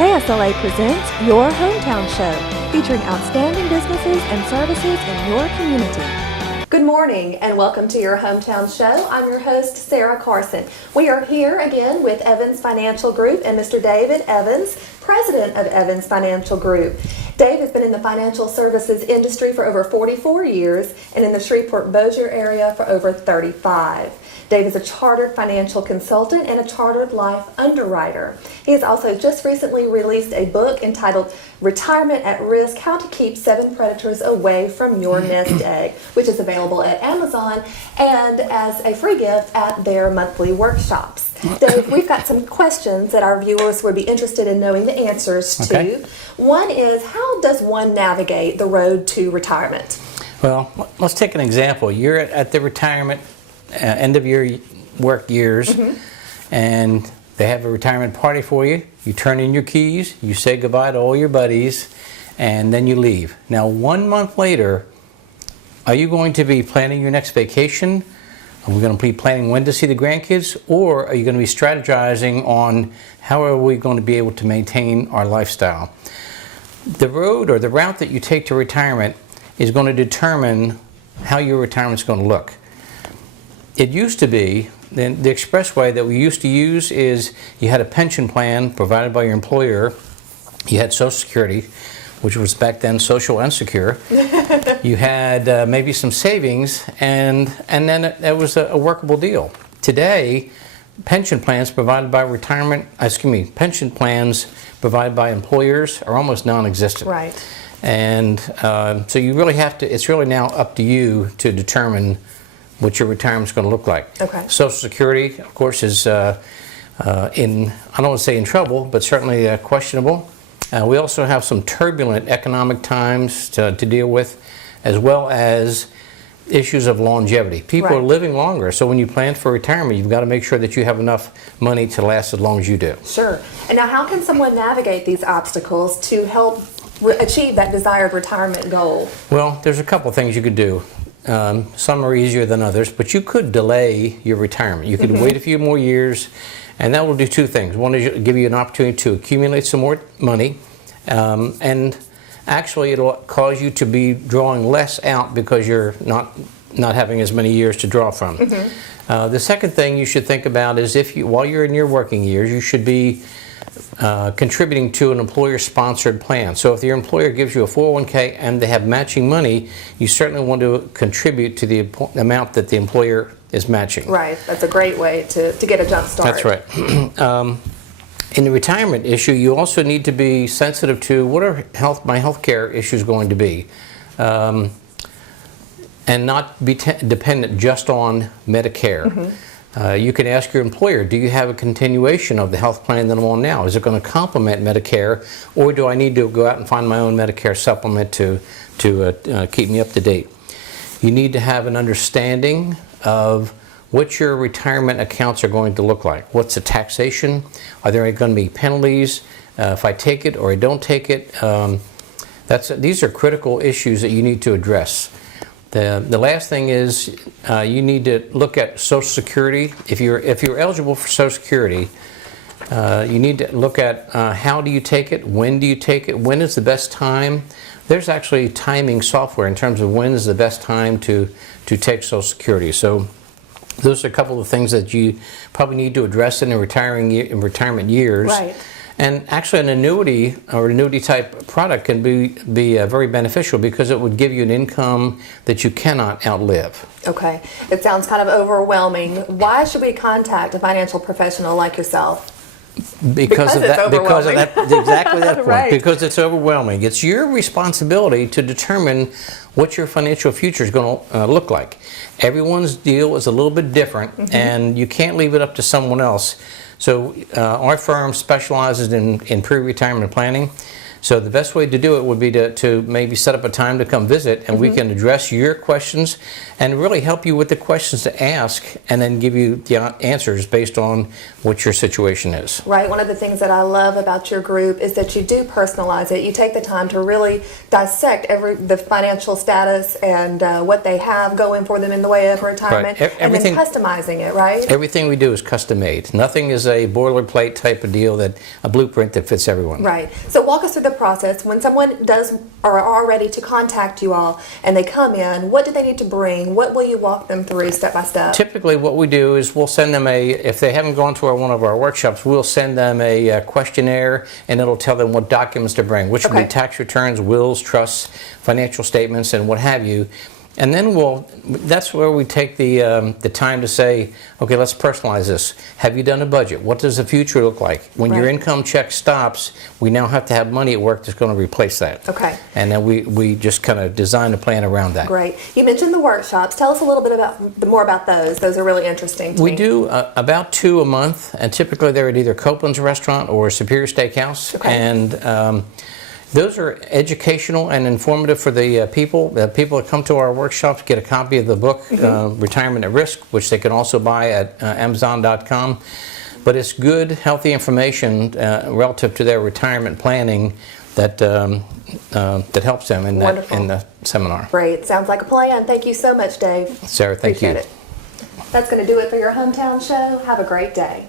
KSLA presents Your Hometown Show, featuring outstanding businesses and services in your community. Good morning and welcome to Your Hometown Show. I'm your host, Sarah Carson. We are here again with Evans Financial Group and Mr. David Evans, President of Evans Financial Group. Dave has been in the financial services industry for over 44 years and in the Shreveport-Bossier area for over 35. Dave is a chartered financial consultant and a chartered life underwriter. He has also just recently released a book entitled Retirement at Risk: How to Keep 7 Predators Away from Your Nest Egg, which is available at Amazon and as a free gift at their monthly workshops. Dave, we've got some questions that our viewers would be interested in knowing the answers to. Okay. One is, how does one navigate the road to retirement? Well, let's take an example. You're at the retirement end of your work years, and they have a retirement party for you. You turn in your keys, you say goodbye to all your buddies, and then you leave. Now, 1 month later, are you going to be planning your next vacation? Are we going to be planning when to see the grandkids? Or are you going to be strategizing on how are we going to be able to maintain our lifestyle? The road or the route that you take to retirement is going to determine how your retirement's going to look. It used to be, the expressway that we used to use is you had a pension plan provided by your employer, you had Social Security, which was back then social and secure, you had maybe some savings, and then it was a workable deal. Today, pension plans provided by pension plans provided by employers are almost non-existent. Right. And so you really have to, it's really now up to you to determine what your retirement's going to look like. Okay. Social Security, of course, is I don't want to say in trouble, but certainly questionable. We also have some turbulent economic times to deal with, as well as issues of longevity. People are living longer, so when you plan for retirement, you've got to make sure that you have enough money to last as long as you do. Sure. And now, how can someone navigate these obstacles to help achieve that desired retirement goal? Well, there's a couple things you could do. Some are easier than others, but you could delay your retirement. You could wait a few more years, and that will do two things. One is give you an opportunity to accumulate some more money, and actually it'll cause you to be drawing less out because you're not having as many years to draw from. The second thing you should think about is while you're in your working years, you should be contributing to an employer-sponsored plan. So if your employer gives you a 401k and they have matching money, you certainly want to contribute to the amount that the employer is matching. Right. That's a great way to get a jump start. That's right. In the retirement issue, you also need to be sensitive to what are my health care issues going to be, and not be dependent just on Medicare. You can ask your employer, do you have a continuation of the health plan that I'm on now? Is it going to complement Medicare, or do I need to go out and find my own Medicare supplement to keep me up to date? You need to have an understanding of what your retirement accounts are going to look like. What's the taxation? Are there going to be penalties if I take it or I don't take it? These are critical issues that you need to address. The last thing is you need to look at Social Security. If you're eligible for Social Security, you need to look at how do you take it, when do you take it, when is the best time. There's actually timing software in terms of when is the best time to take Social Security. So those are a couple of things that you probably need to address in retirement years. Right. And actually, an annuity or annuity type product can be very beneficial because it would give you an income that you cannot outlive. Okay. It sounds kind of overwhelming. Why should we contact a financial professional like yourself? Because of that, exactly that point. Right. Because it's overwhelming. It's your responsibility to determine what your financial future is going to look like. Everyone's deal is a little bit different, and you can't leave it up to someone else. So our firm specializes in pre-retirement planning. So the best way to do it would be to maybe set up a time to come visit, and we can address your questions and really help you with the questions to ask, and then give you the answers based on what your situation is. Right. One of the things that I love about your group is that you do personalize it. You take the time to really dissect the financial status and what they have going for them in the way of retirement, Right. and then customizing it, right? Everything we do is custom made. Nothing is a boilerplate type of deal, a blueprint that fits everyone. Right. So walk us through the process. When someone are ready to contact you all and they come in, what do they need to bring? What will you walk them through step by step? Typically what we do is we'll send them if they haven't gone to one of our workshops, we'll send them a questionnaire, and it'll tell them what documents to bring, which will be tax returns, wills, trusts, financial statements, and what have you. And then that's where we take the time to say, okay, let's personalize this. Have you done a budget? What does the future look like? When your income check stops, we now have to have money at work that's going to replace that. Okay. And then we just kind of design a plan around that. Great. You mentioned the workshops. Tell us a little bit more about those. Those are really interesting to me. We do about 2 a month, and typically they're at either Copeland's Restaurant or Superior Steakhouse. Okay. And those are educational and informative for the people. The people that come to our workshops get a copy of the book, Retirement at Risk, which they can also buy at Amazon.com. But it's good, healthy information relative to their retirement planning that helps them in the seminar. Great. Sounds like a plan. Thank you so much, Dave. Sarah, thank you. Appreciate it. That's going to do it for your Hometown Show. Have a great day.